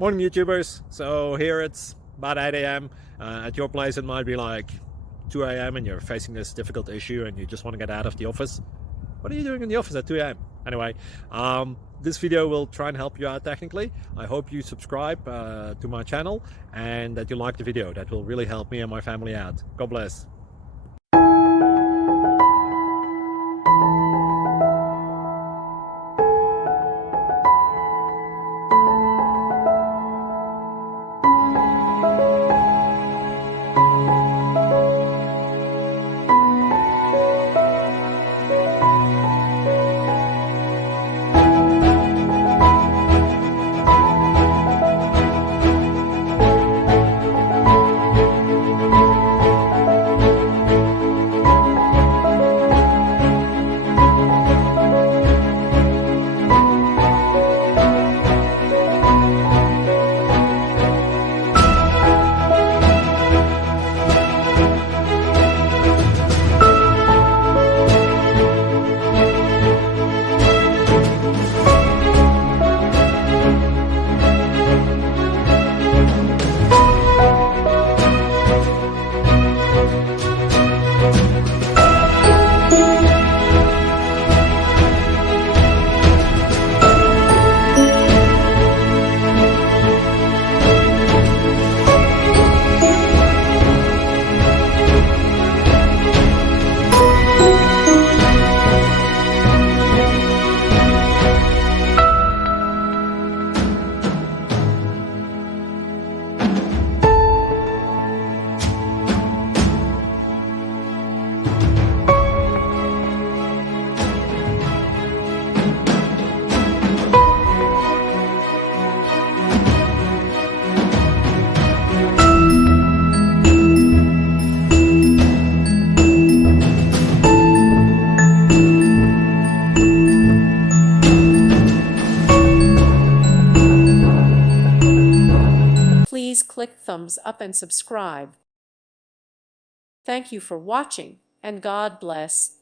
Morning YouTubers. So here it's about 8 a.m. At your place it might be like 2 a.m. and you're facing this difficult issue and you just want to get out of the office. What are you doing in the office at 2 a.m.? Anyway, this video will try and help you out technically. I hope you subscribe to my channel and that you like the video. That will really help me and my family out. God bless. Please click thumbs up and subscribe. Thank you for watching, and God bless.